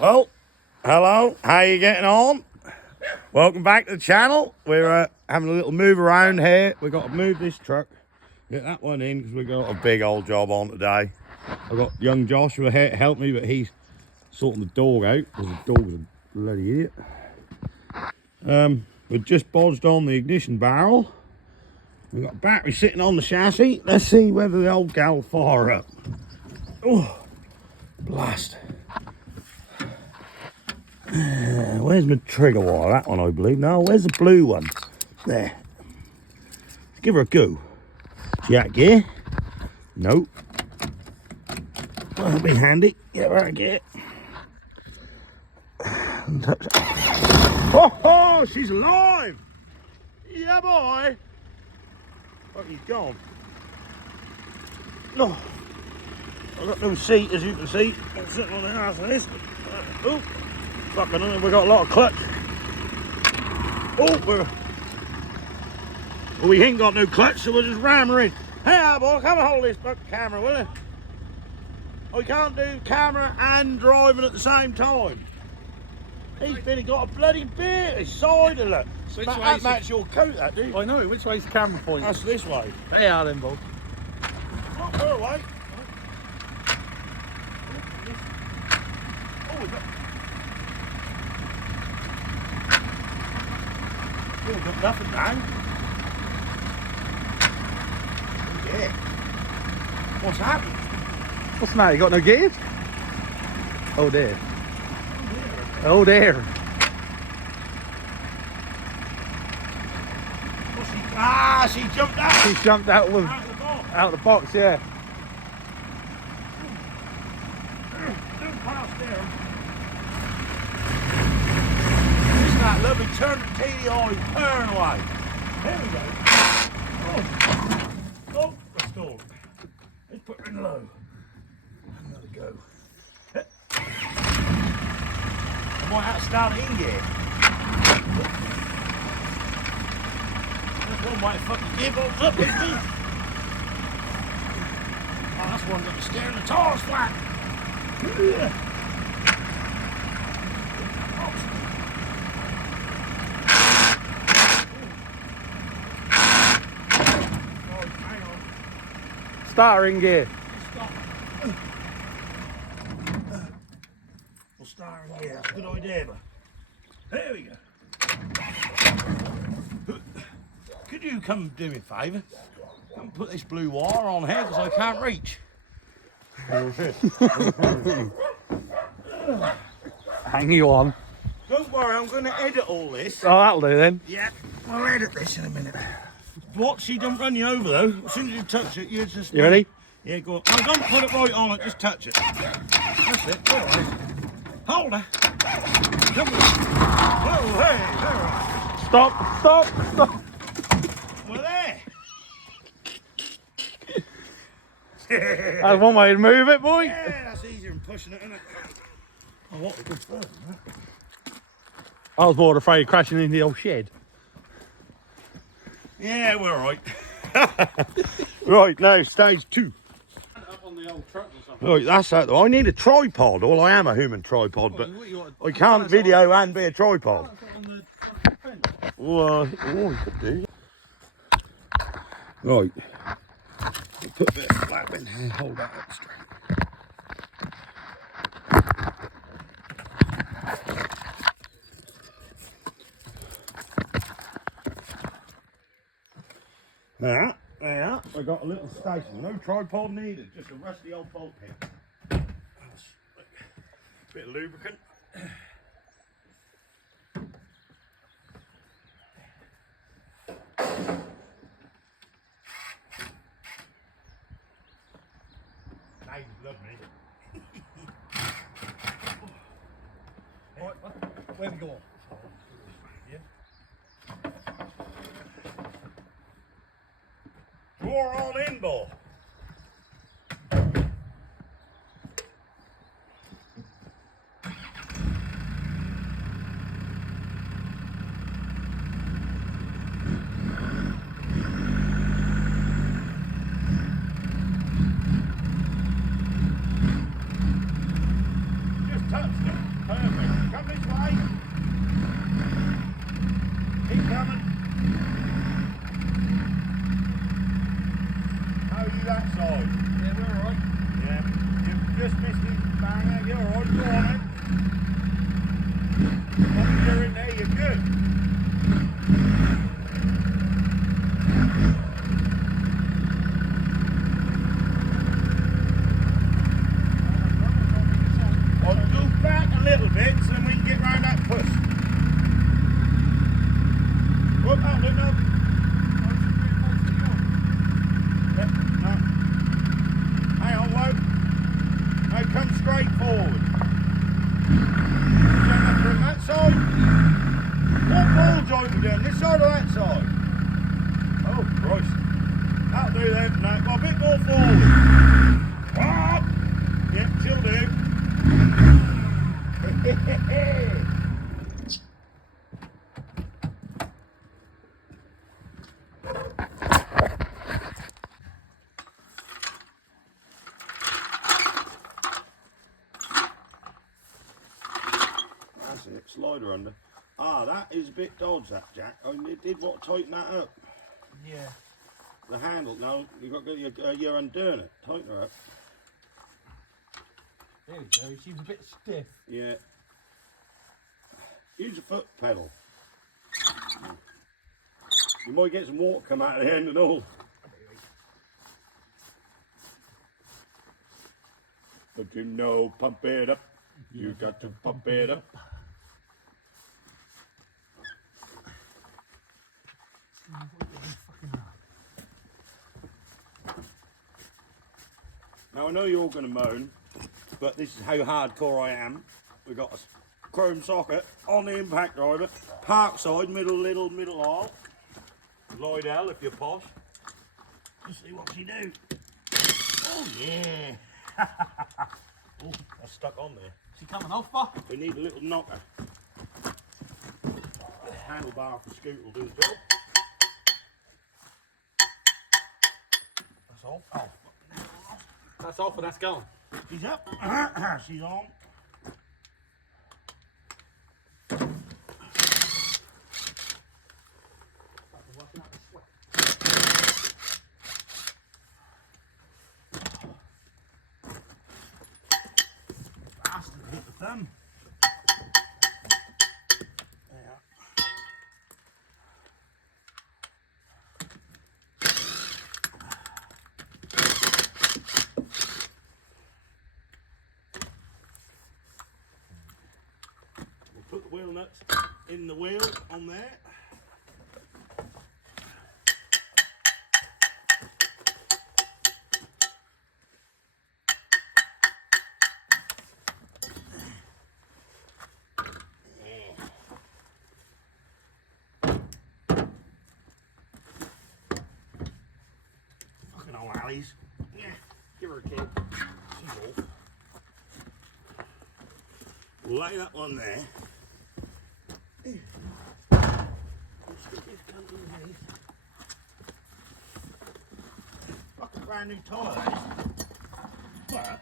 Well, hello, how you getting on? Welcome back to the channel. We're having a little move around here. We've got to move this truck, get that one in because we've got a big old job on today. I've got young Joshua here to help me, but he's sorting the dog out because the dog's a bloody idiot. We've just bodged on the ignition barrel. We've got a battery sitting on the chassis. Let's see whether the old gal will fire up. Oh, blast. Where's my trigger wire? That one, I believe. No, where's the blue one? There. Let's give her a go. Jack gear? Nope. That'll be handy. Get her out of gear. Oh, she's alive! Yeah, boy! Oh, he's gone. No. I've got no seat, as you can see. I'm sitting on the ass of this. Oh, fucking, we've got a lot of clutch. Oh, we ain't got no clutch, so we'll just ram her in. Hey, boy, come and hold this fucking camera, will you? I can't do camera and driving at the same time. He's been got a bloody beard. His side of it. That matches your coat, that, dude. I know. Which way's the camera point? That's this way. They are then, Bob. Not her way. Oh, we've got... Oh, we've got nothing now. Oh, yeah. What's happened? What's the matter? You got no gears? Oh dear. Oh dear. She jumped out. She jumped out of the box. out of the box, yeah. Don't pass there. Isn't that lovely? Turn the Td5, turn away. There we go. Oh, restored. Let's put her in low. Another go. I might have to start in gear. One might fucking gearbox up with me. Oh, that's one got me steering the tires flat. Oh, hang on. Starter in gear. Stop. We'll start in gear. That's a good idea, but there we go. Could you come do me a favour? Come put this blue wire on here because I can't reach. Hang you on. Don't worry, I'm going to edit all this. Oh, that'll do then. Yeah, I'll edit this in a minute. What? She don't run you over though. As soon as you touch it, you just... You ready? Yeah, go on. No, don't put it right on it, just touch it. That's it. All right. Hold her. Come on. Whoa, hey, all right. Stop, stop, stop. We're there. That's one way to move it, boy. Yeah, that's easier than pushing it, isn't it? Oh, what a good fun, huh? I was more afraid of crashing into the old shed. Yeah, we're all right. Right, now stage 2. Up on the old truck or something. Right, that's that. I need a tripod. Well, I am a human tripod, but I can't video and be a tripod. Well, you could do. Right. We'll put a bit of flap in here, hold that up straight. Now, I got a little station. No tripod needed, just a rusty old bolt pin. Bit of lubricant. Name's love me. Right, where we go? Draw on in, boy. Just touched it. you're all right, go on then. As long as you're in there, you're good. I'll go back a little bit so then we can get round that push. Whoop, that look now. No. Hang on, whoa. No, come straight forward. From that side. What ball joint we doing? This side or that side? Oh, Christ. That'll do then. No, well, a bit more forward. Whoop. Yep, she'll do. That's it, slider under. Ah, that is a bit dodgy, that jack. I mean, it did what, tighten that up? Yeah. The handle, no, you've got to get you're undoing it. Tighten her up. There we go, she's a bit stiff. Yeah. Use the foot pedal. You might get some water come out of the end and all. But you know, pump it up. You got to pump it up. Now I know you're all going to moan, but this is how hardcore I am. We've got a chrome socket on the impact driver, parkside, middle aisle. Lydell if you're posh. Let's see what she do. Oh yeah. Oh, that's stuck on there. She coming off, fuck? We need a little knocker. Handlebar for scoot will do the job. That's off. Oh, That's off and that's gone. she's up. She's on. Bastard hit the thumb. There. We'll put the wheel nuts in the wheel on there. Fucking old Alice. Yeah, give her a kick. She's off. We'll lay that one there. Stick this cunt underneath. Fucking brand new tyre, that is. But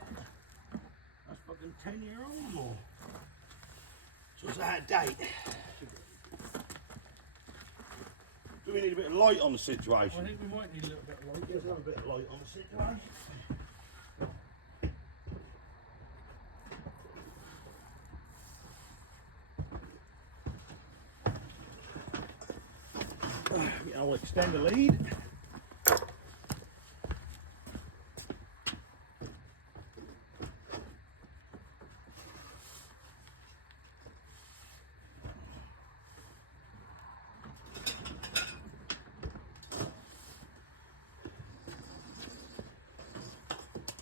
that's fucking 10-year-old more. So it's out of date. Do we need a bit of light on the situation? I think we might need a little bit of light. Let's have a bit of light on the situation. I'll extend the lead.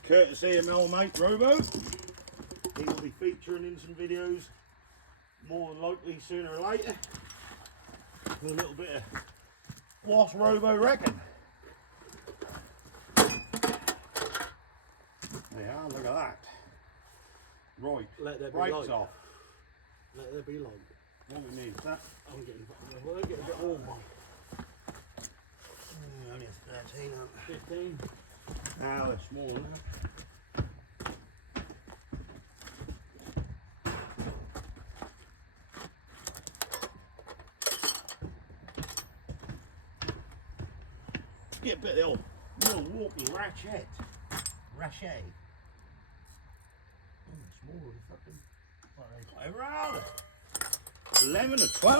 Courtesy of my old mate Robo. He will be featuring in some videos more than likely sooner or later. With a little bit of what's Robo reckon. There you are, look at that. Right, Let there be brakes light. off. Let there be light. What we need is that. I'm getting, well, I'm getting a bit warm, mate. Only a 13, aren't 15. they? Now they're small now. Get a bit of the old walking ratchet. Ratchet. Oh, Oh, the fucking. Whatever are they? 11 or 12?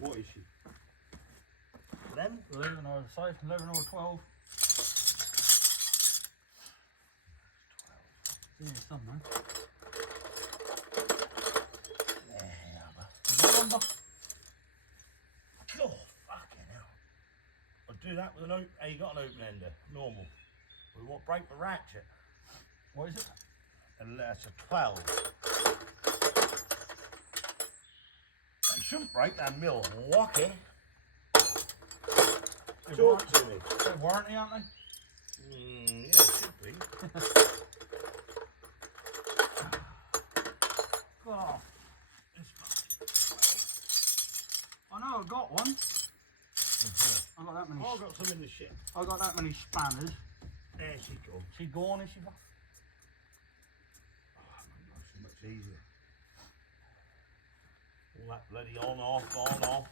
What is she? 11? 11 or 5, 11 or 12. Yeah, somewhere. Is that number? God, fucking hell. I'll do that with an open. Hey, you got an open ender, normal. We want break the ratchet. What is it? And that's a 12. It shouldn't break that mill wacky. Talk to me. They're warranty, aren't they? Yeah, it should be. Oh, I know I got one. I got that many. I've got some in the ship. I got that many spanners. There she goes. She gone, is she? Oh, so much easier. All that bloody on, off, on, off.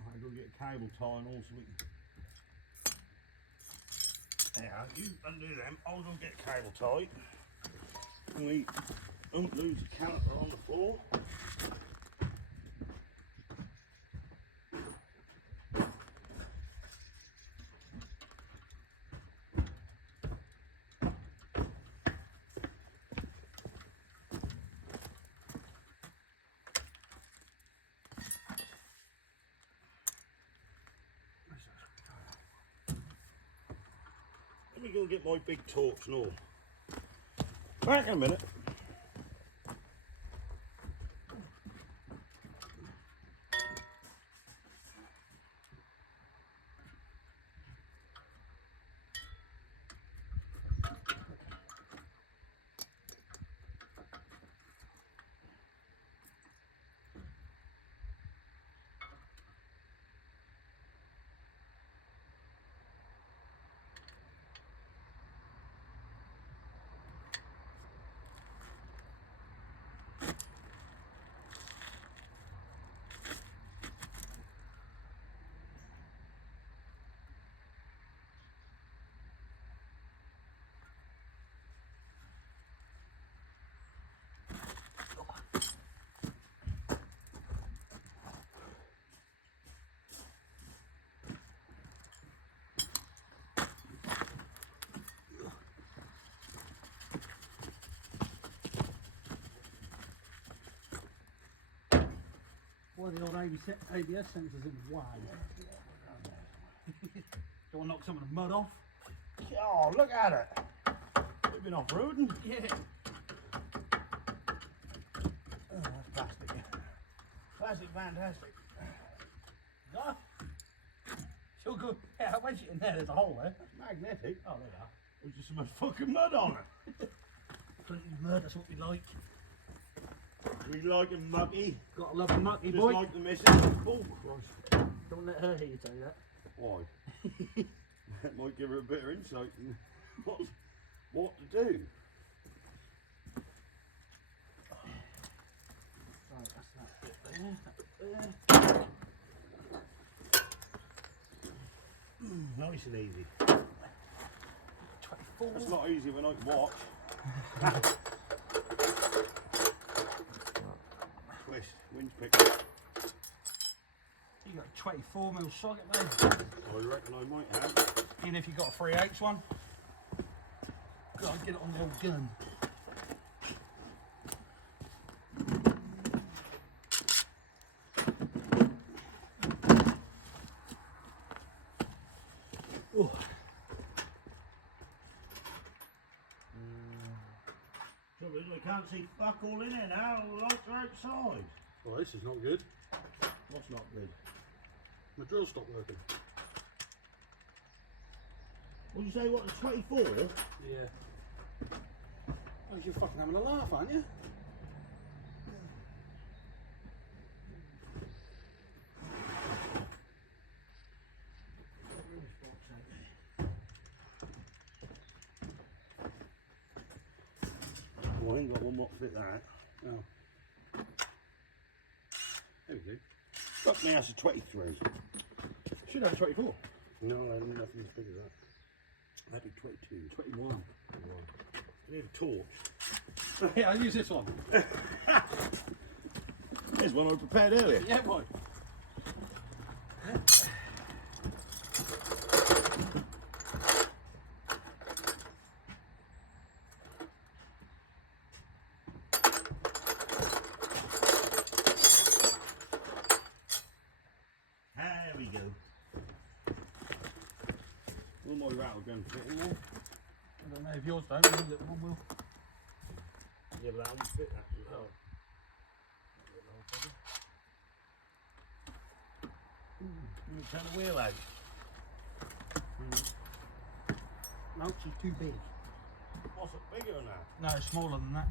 I'll go get a cable tie and all so we can... Yeah, you undo them, I'll go get a cable tie. And we don't lose the caliper on the floor. Let me go get my big torch and all. Back in a minute. Well, the old ABS sensors in the way. Do you want to knock some of the mud off? Oh, look at it. We've been off-roading. Yeah. Oh, that's plastic. Plastic, fantastic. No. So good. Yeah, where's it in there? There's a hole there. That's magnetic. Oh, there you are. There's just so much fucking mud on it. Plenty of mud, that's what we like. We like a mucky. Gotta love a mucky, Just boy. like the missus. Oh, Christ. Don't let her hear you tell you that. Why? That might give her a bit of insight in what to do. Right, that's that bit there. Nice and easy. 24. It's not easy when I can watch. Twist, wind's picked up. You got a 24mm socket, mate. I reckon I might have. Even if you got a 3/8 one. Gotta get it on the old gun. Oh. Trouble is, we can't see fuck all in here now. All the lights are outside. Well, this is not good. What's not good? My drill stopped working. What did you say? What, the 24? Yeah. Oh, you're fucking having a laugh, aren't you? Oh, I ain't got one more to fit that. Oh. There we go. Got me as a 23. Should have 24. No, I haven't nothing as big as that. That'd be 22. 21. I need a torch. Yeah, I'll use this one. There's one I prepared earlier. Yeah, boy. There we go. One more rattle gun fit in there. I don't know if yours don't, the little one will. Yeah, but that won't fit that as well. Turn the wheel out. No, she's too big. What's it bigger than that? No, it's smaller than that.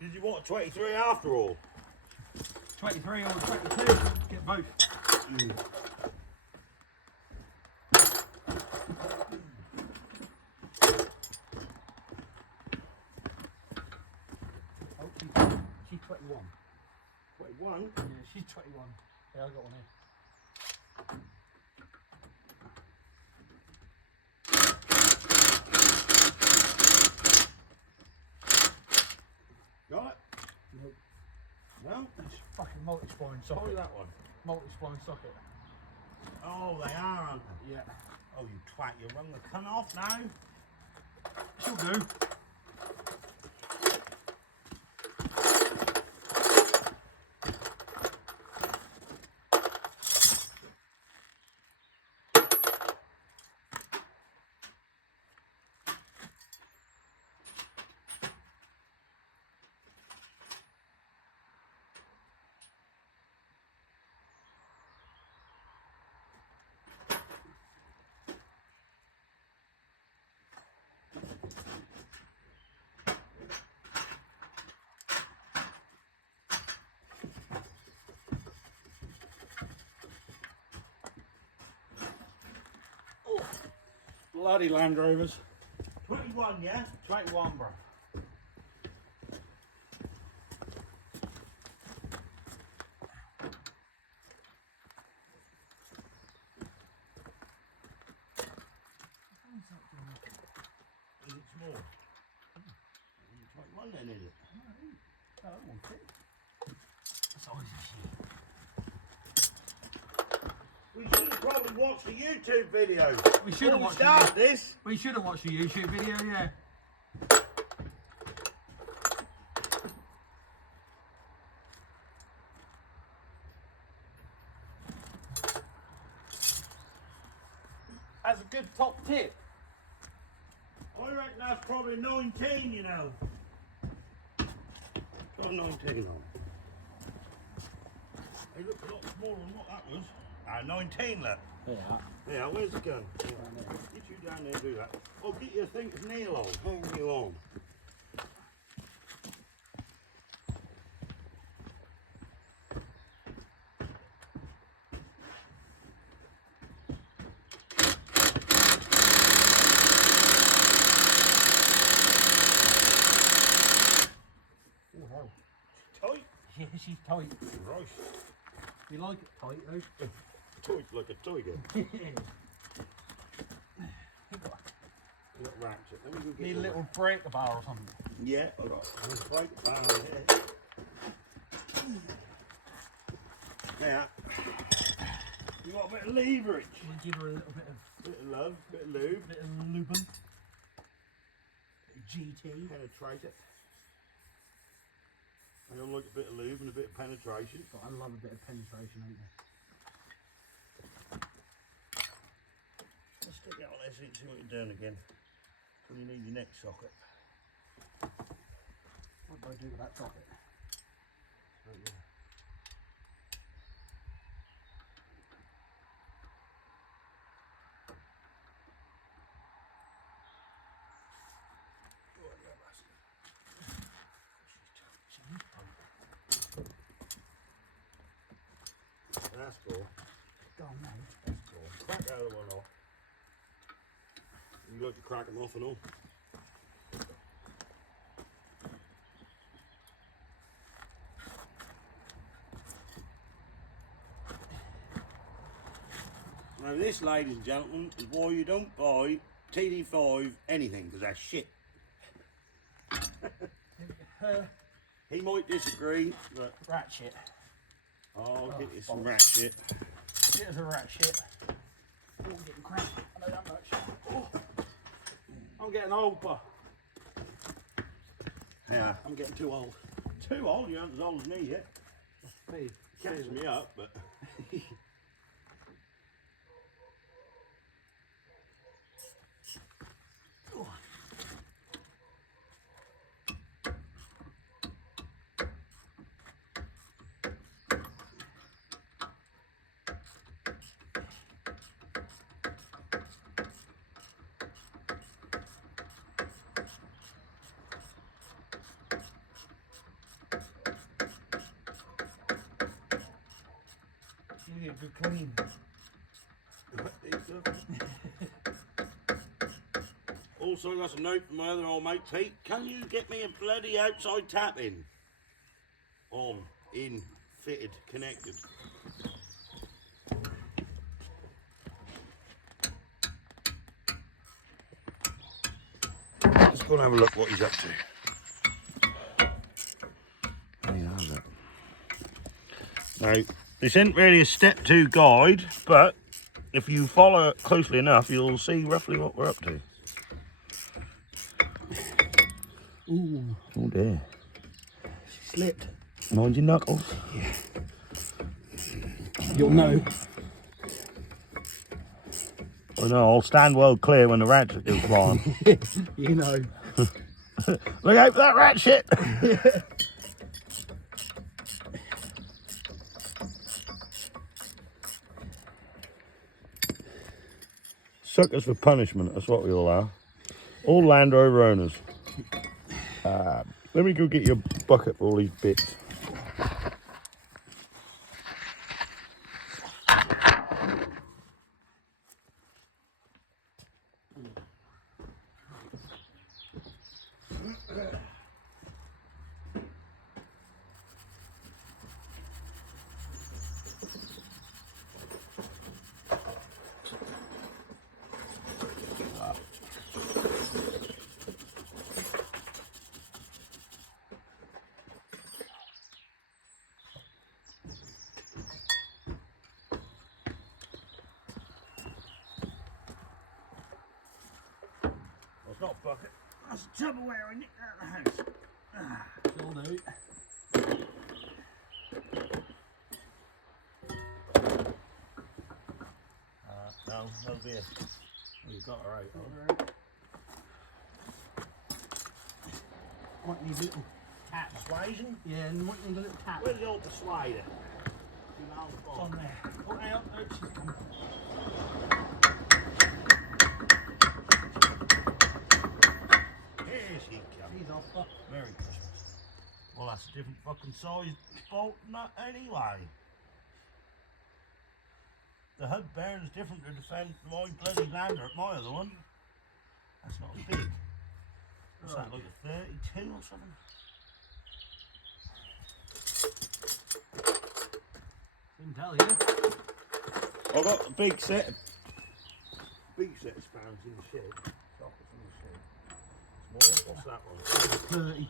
Did you want a 23 after all? 23 or 22, get both. Oh, she's 21. 21? Yeah, she's 21. Yeah, I got one here. Got it? Nope. No? It's fucking multi-spline Probably socket. that one. Multi-spline socket. Oh, they are, aren't they? Yeah. Oh, you twat, you rung the cunt off now? She'll do. Bloody Land Rovers. 21, yeah? 21, bro. Is it small? 21 then, is it? Oh, that won't fit. That's always We should have probably watched the YouTube video. We should have Before watched start this. We should have watched the YouTube video, yeah. That's a good top tip. I reckon that's probably 19, you know. Try 19 on. They look a lot smaller than what that was. 19, look. Yeah. Yeah, where's the gun? Get you down there and do that. I'll get you a thing to kneel on. Hang you on. Oh, hell. Tight. Yeah, she's tight. Right. We like it tight, though. Tight like a tiger. You got ratchet. Let me go get Need a the little breaker bar or something. Yeah, I got a break bar here. Now, you got a bit of leverage. We'll give her a little Bit of love, bit of lube. bit of lubin. GT. Penetrate it. I like a bit of lube and a bit of penetration. But I love a bit of penetration, ain't you? Let's stick it on there so you can see what you're doing again. So you need your neck socket. What do I do with that socket? Right there. That's cool. Go on, mate. That's cool. Crack the other one off. You got to crack them off and all. Now this, ladies and gentlemen, is why you don't buy Td5 anything, because that's shit. He might disagree, but... Rat shit. I'll get you some rat shit. It is a rat shit. Oh, I'm getting cramp. I know that much. Oh. I'm getting old, but... Yeah. I'm getting too old. Too old? You aren't as old as me yet. Speed. Catches me up, but... You get good clean. Also, I got a note from my other old mate Pete. Can you get me a bloody outside tap in? On, in, fitted, connected. Let's go and have a look what he's up to. There you have it. Now, this isn't really a step 2 guide, but if you follow it closely enough, you'll see roughly what we're up to. Ooh. Oh dear. She slipped. Mind your knuckles. Yeah. You'll know. I know, I'll stand well clear when the ratchet goes flying. You know. Look out for that ratchet! Suckers for punishment, that's what we all are. All Land Rover owners. Let me go get your bucket for all these bits. It's not a bucket. That's a Tupperware I nicked out of the house. She'll do. No beer. Oh, you got her out. Might need a little Tap persuasion. yeah, and might need a little tap. Where's the old persuader? It's on there. Oh, hang on. No, she's come. Here she comes. She's off. But Merry Christmas. Well, that's a different fucking size bolt nut anyway. The hub bearing's different to my bloody lander at my other one. That's not as big. What's that, like a 32 or something? didn't tell you. I've got a big set of spanners in the shed. Sockets in the shed. Small, what's that one? 30.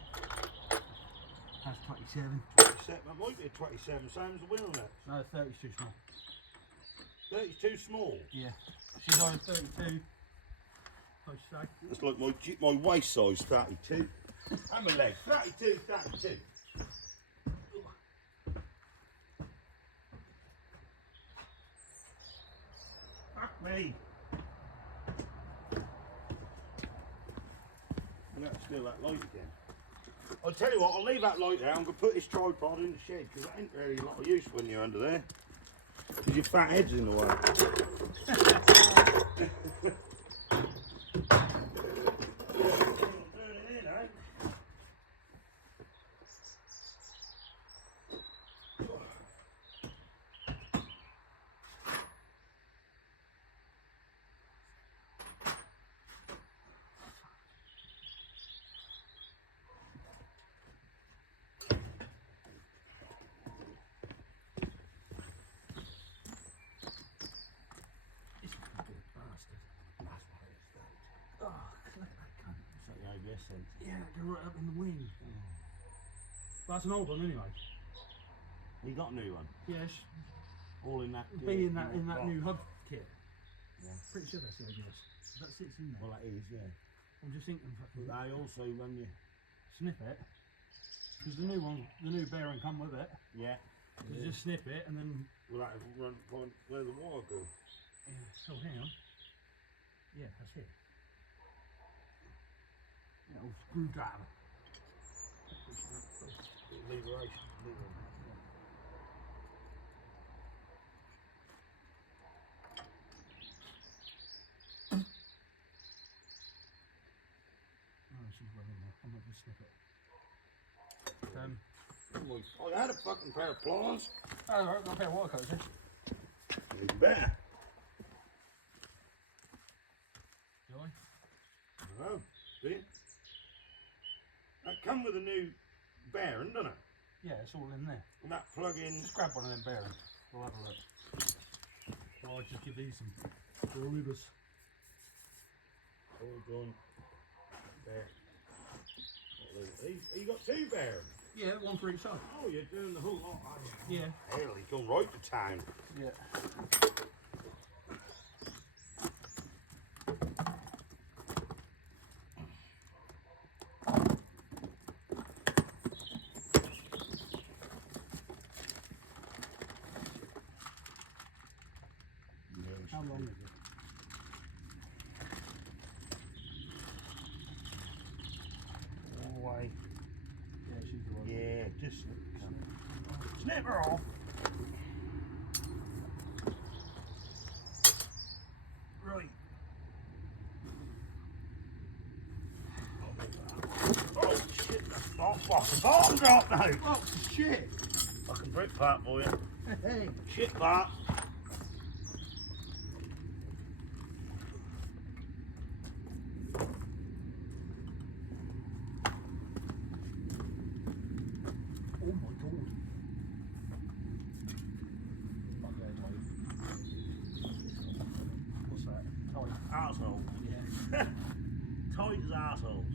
That's 27. 27, that might be a 27, same as the wheel net. No, 30's too small. 30's too small. Yeah. She's on 32. I say. That's like my waist size, 32. And my leg, 32, 32. Fuck me. I'm going to steal that light again. I'll tell you what, I'll leave that light there. I'm going to put this tripod in the shed because that ain't really a lot of use when you're under there. Because your fat head's in the way. Yeah, go right up in the wing. That's an old one anyway. You got a new one? Yes. All in that. Be in that new hub kit. Yeah. Pretty sure that's the OBS. That sits in there. Well, that is, yeah. I'm just thinking. But they also run you. Snip it. Because the new one, the new bearing come with it. Yeah. You just snip it and then. Will that run where the wire goes? Yeah. Oh, hang on. Yeah, that's it. Little screwdriver. Liberation. Oh, she's running there. I'm not going to snip it. Oh, I had a fucking pair of pliers. Oh, I've got a pair of wire cutters here. Even better. Do I? Oh, see? That come with a new bearing, doesn't it? Yeah, it's all in there. And that plug in. Just grab one of them bearings. We'll have a look. So I'll just give these some believers. All done. There. You got two bearings? Yeah, one for each side. Oh, you're doing the whole lot, are you? Yeah. Hell, he's gone right to town. Yeah. How long is it? All the way. Yeah, she's the one. Yeah, just snip her off. Right. Oh shit, that's not fucking bottom drop now. Oh shit! Fucking brick part for you. Hey! Shit part. Oh my god. Fuck yeah, tight. What's that? Tight. Arsehole. Yeah. Tight as arseholes.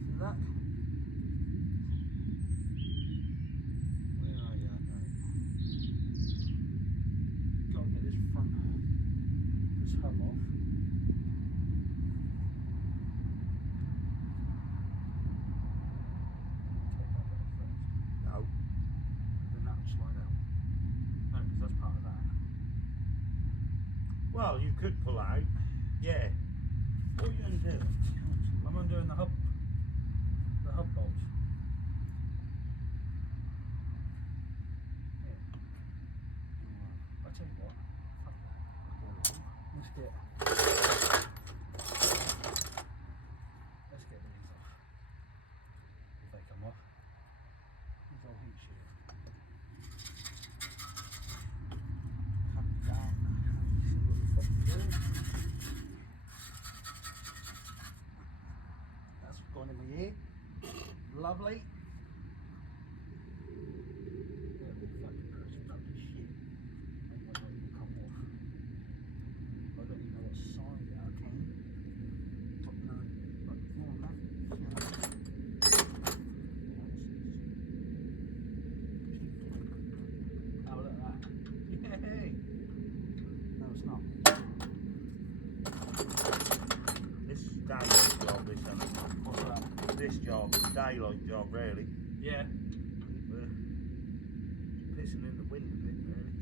See that? Where are you at, mate? Gotta get this front, this hub off. Take that bit off first. No. Then that will slide out. No, because that's part of that. Well, you could pull out. Yeah. What are you going to do? I'm undoing the hub bolts. Yeah. I'll tell you what. Fuck that. Let's get these off. If they come off. These old heat shields. Come down. See what the fuck we're doing. That's gone in my ear. Lovely. Yeah, the fucking person fucking shit. They might not even come off. I don't even know what size they are, Ken. But no, but more than that. Oh, look at that. Yay! No, it's not. This is daylight job, this isn't it? What's that? This job is daylight job, really. Yeah. We're pissing in the wind a bit, really.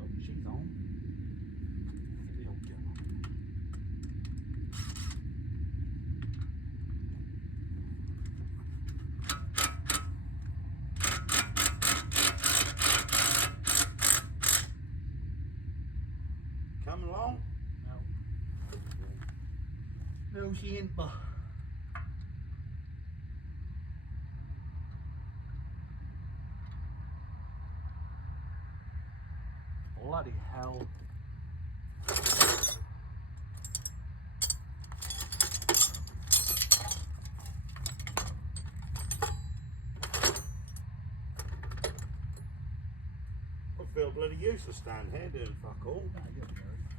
Oh, she's on. The old girl. Coming along? No, she ain't, but. Bloody hell. I feel bloody useless standing here doing fuck all. Nah, you'll be alright.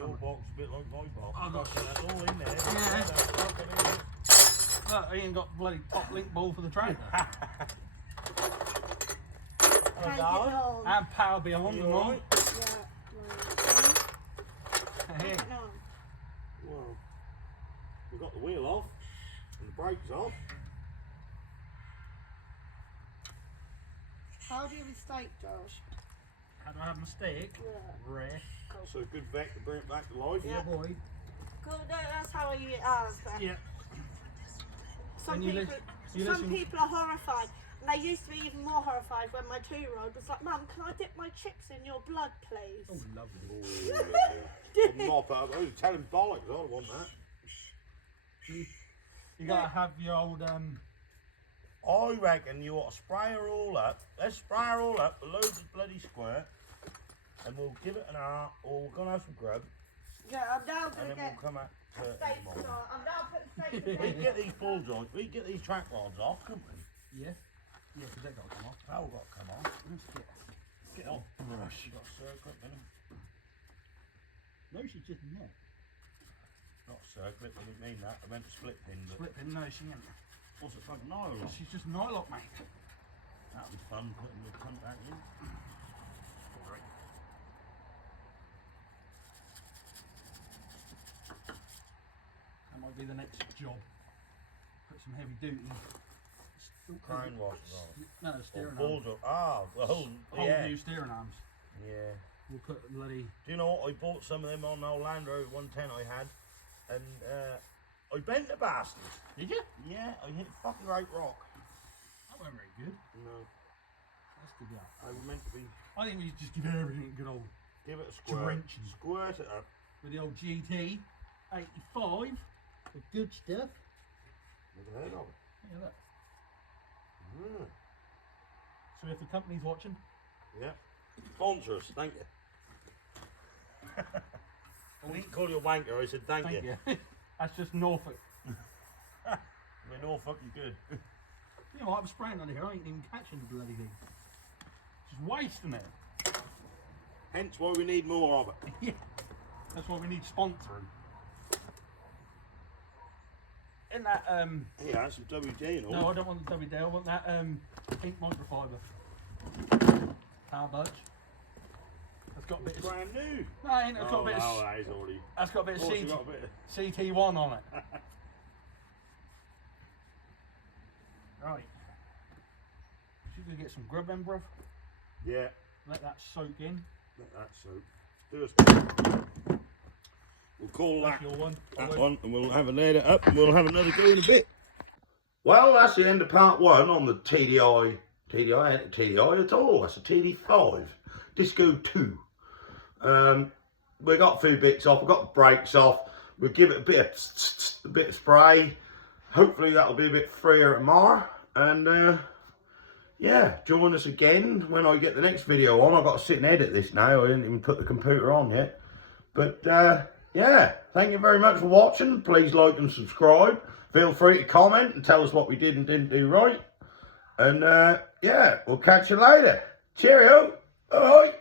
Your box a bit like my box. I've got that's all in there. Yeah. Look, I ain't got bloody top link ball for the tractor. And power beyond the right. Yeah. Well, we've got the wheel off and the brakes off. How do you mistake, Josh? How do I have a mistake? Yeah. Rare. So a good vec to bring it back to life. Yeah, boy. Cool, no, that's how you ask. Yeah. Some And you people, listen- people are horrified. And they used to be even more horrified when my 2-year-old was like, Mum, can I dip my chips in your blood, please? Oh, lovely. I'm not out. I was telling bollocks. I don't want that. You gotta have your old I reckon you ought to spray her all up. Let's spray her all up with loads of bloody squirt, and we'll give it an hour, or we're gonna have some grub, Yeah, I'm now and going to then get we'll come out to it in the steaks morning. on. I'm now putting steaks We in. can get these ball joints, we can get these track rods off, couldn't we? yeah, because they gotta come off. That all got to come off. Let's get What brush? You got a circlip in them? No, she's just in there. Not a circlip, I didn't mean that. I meant a split pin, but Split pin, no, she ain't. what's it like nylon? She's just nylock, mate. That'll be fun putting the cunt back in. That might be the next job. Put some heavy duty. Crane washers on. No, Or steering balls arms. of, the whole, Whole yeah. new steering arms. Yeah. We'll put bloody. Do you know what? I bought some of them on the old Land Rover 110 I had, and I bent the bastards. Did you? Yeah, I hit a fucking great rock. That wasn't very good. No, Let's give that. I was meant to be. I think we should just give everything a good old Give it a squirt. Drenching. Squirt it up. with the old GT 85. The good stuff. Never heard of it. Look at that. Mm. So if the company's watching, Yeah. Sponsor us, thank you. I didn't call you a wanker, I said thank you. That's just Norfolk. We're all fucking good. You know, I was spraying on here. I ain't even catching the bloody thing. Just wasting it. Hence why we need more of it. Yeah. That's why we need sponsoring. In that Yeah, some WD and all. no, I don't want the WD. I want that pink microfiber. Power budge. That's got a bit of Brand new. no, ain't it? It's got a bit of that is already. that's got a bit of Also CT, got a bit of, CT1 on it. Right. Should we get some grub then, bruv? yeah. Let that soak in. Let that soak. Do a We'll call That's that your one. that one, and we'll have a laid it up, and we'll have another go in a bit. Well, that's the end of part 1 on the TDI. TDI ain't a TDI at all. That's a TD5 Disco 2. We got a few bits off. We got the brakes off. We'll give it a bit of spray. Hopefully that'll be a bit freer tomorrow. And yeah, join us again when I get the next video on. I've got to sit and edit this now. I didn't even put the computer on yet. But yeah, thank you very much for watching. Please like and subscribe. Feel free to comment and tell us what we did and didn't do right. And yeah, we'll catch you later. Cheerio. Bye.